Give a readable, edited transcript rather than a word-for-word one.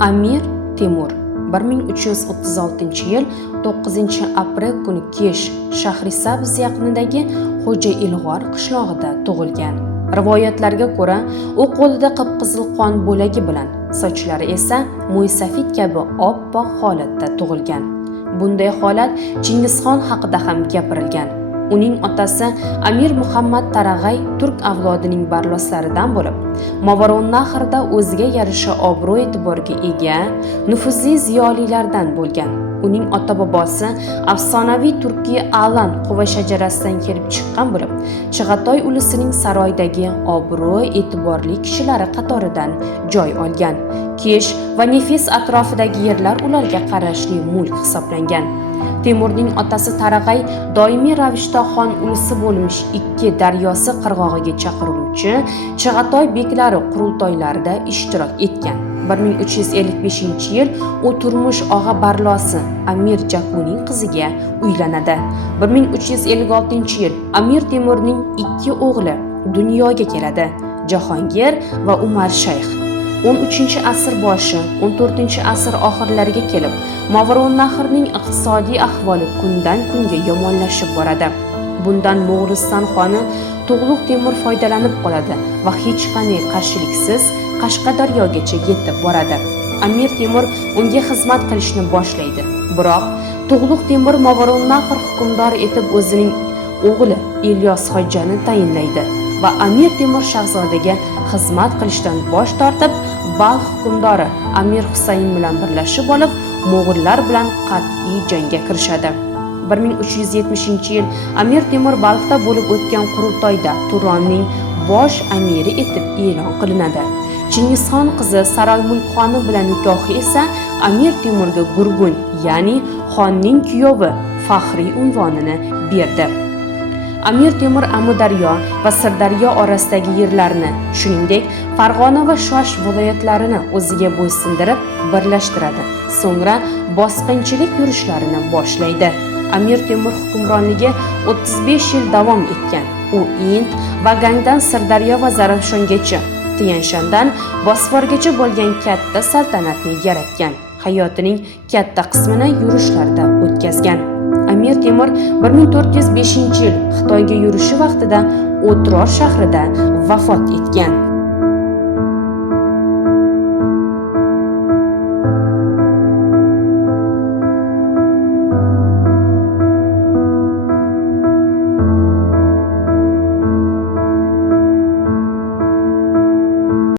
Amir Temur 1336-yil 9-aprel kuni Kesh Shahrisabz yaqinidagi Xo'ja Ilg'or qishlog'ida tug'ilgan. Rivoyatlarga ko'ra, u qo'lida qip-qizil qon bo'lagi bilan, sochlari esa mo'ysafid kabi oppoq holatda tug'ilgan. Bunday holat Chingizxon haqida ham gapirilgan. Uning otasi Amir Muhammad Tarag'ay turk avlodining barloslaridan bo'lib, Movarounnahrda o'ziga yarasha obro'-e'tiborga ega, nufuzli ziyolilardan bo'lgan. Uning ota-bobosi afsonaviy turkiy Alan quva shajarasidan kelib chiqqan bo'lib, Chig'atoy ulusining saroydagi obro'-e'tiborli kishilari qatoridan joy olgan. Kesh va Nefis atrofidagi yerlar ularga qarashli mulk hisoblangan. Temurning otasi Tarag'ay doimiy ravishda xon ulusi bo'lmish ikki daryosi qirg'og'iga chaqiriluvchi Chig'atoy beklari qurultoylarida ishtirok etgan. 1355-yil u turmush og'a barlosi Amir Jakuning qiziga uylanadi. 1356-yil Amir Temurning ikki o'g'li dunyoga keladi: Jahongir va Umar Shayx. 13-asr boshi, 14-asr oxirlariga kelib, Movarounnahrning iqtisodiy ahvoli kundan kunga yomonlashib boradi. Bundan Mo'g'uliston xoni Tug'luq Temur foydalanib qoladi va hech qanday qarshiliksiz Qashqadaryogacha yetib boradi. Amir Temur unga xizmat qilishni boshlaydi. Biroq Tug'luq Temur Movarounnahr hukmdori etib o'zining o'g'li Ilyos Xojani tayinlaydi va Amir Temur shahzodaga xizmat qilishdan bosh tortib, Balx hukmdori Amir Husayn bilan birlashib olib, Mo'g'ullar bilan qat'iy jangga kirishadi. 1370-yil Amir Temur Balxda bo'lib o'tgan qurultoyda Turonning bosh amiri etib e'lon qilinadi. Chingizxon qizi Saroy Mulkxoni bilan nikohi esa Amir Temurga Gurgun, ya'ni xonning kuyovi faxriy unvonini berdi. Amir Temur Amudaryo va Sirdaryo orasidagi yerlarni, shuningdek, Farg'ona va Shosh viloyatlarini o'ziga bo'ysundirib birlashtiradi. So'ngra bosqinchilik yurishlarini boshlaydi. Amir Temur hukmronligi 35 yil davom etgan. U Ind va Gangdan Sirdaryo va Zarafshongacha, Tiyanshandan Bosforgacha bo'lgan katta saltanatni yaratgan. Hayotining katta qismini yurishlarda o'tkazgan. Amir Temur 1405-yil Xitoyga yurishi vaqtida O'tror shahrida vafot etgan.